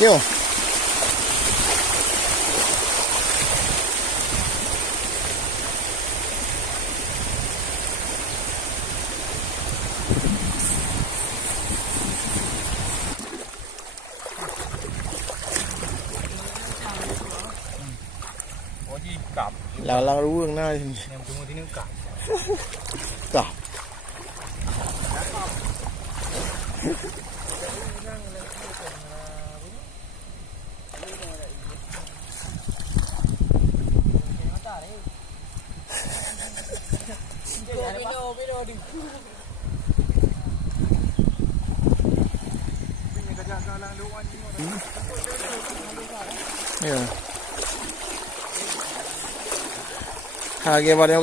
Yo. Lalang ruang na. Yang tunggu sini kap. Kap. Yeah. Hage pada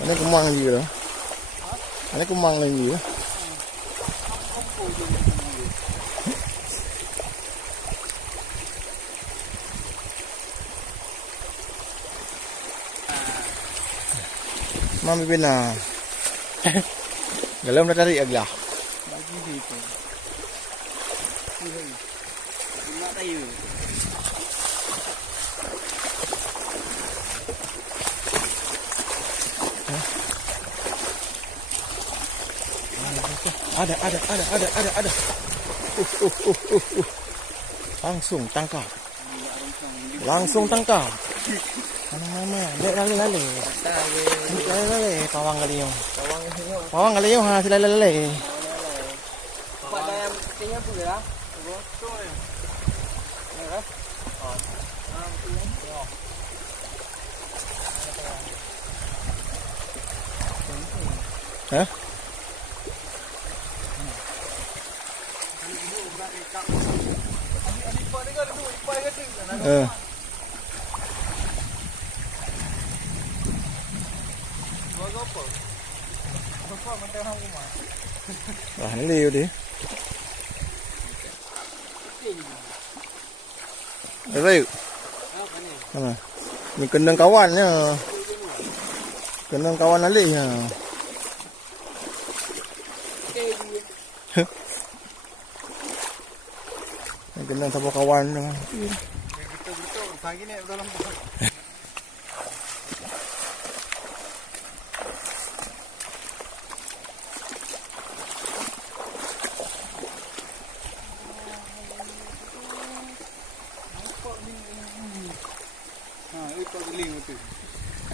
Ini kemang juga. Ini kemang lagi ya. Mami bina. Galam na tarik agla. Bagi dito. Hindi tayo. Ada. Langsung tangkap. Ano mama, lale. Pawang galiyong. Pawang galiyong ha, sila lale. Pada yang tinggal tu ya. Hah? Wah, ini liu dia. Liu. Mana? Ni kendang kawannya. Kendang kawan alih ya. Ni kendang sama kawan. Betul. Pagi ni dalam tu.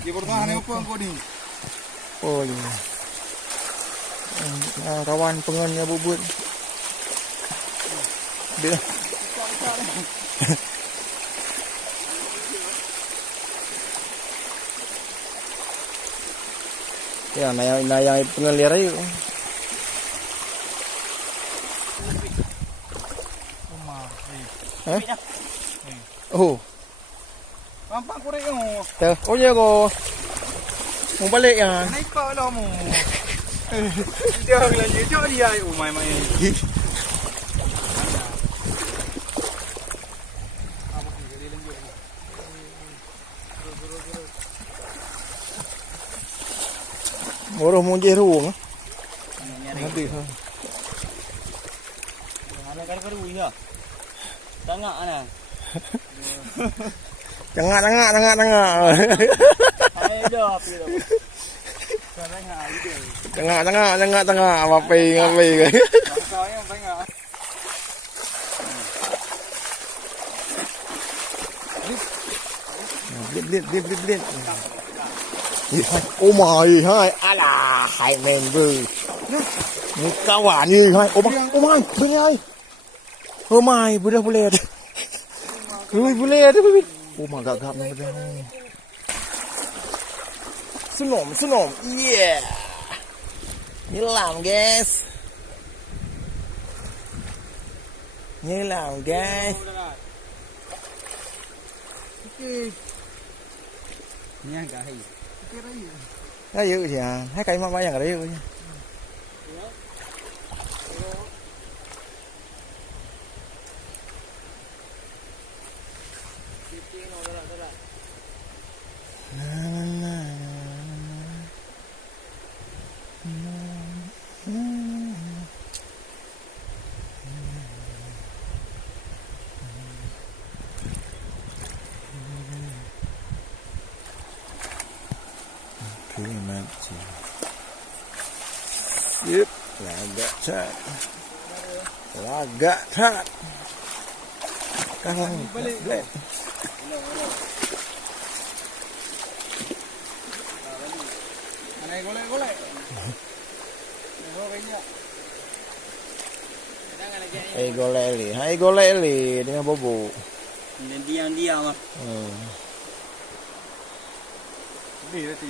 Dia bertahan apa kau ni? Oh ya. Kawan pengennya bubut. Dia. Ya, naya pengelir aja. Hah? Oh. Nampak korek yo. Oh ya ko. Mau balik ya. Naik pa lah mo. Dia lagi jauh dia. Oh mai. Moro munjir ruang. Nanti ha. Ana kan karu ya. Tengah ana. Tengah. Ayo dah, pilih. Tengah. Ngapai. Saya tengah. Blip. Oh my, hai. Alah, hai member. Ni kawan ni, hai. Oh my, benar. Oh my, budak boleh. Boleh ada baby. Oh my gagap ni betul. Sunom. Yeah. Nyelam guys. Okey. Ni agak hai. Okey raya. Raya je. Hai kai mak bayang raya je. Yep, lagak cat. Lagak cat. Sekarang balik. Này golek. Hai golek li dengan bobo. Diam-diam ah. Hmm. Ni tadi.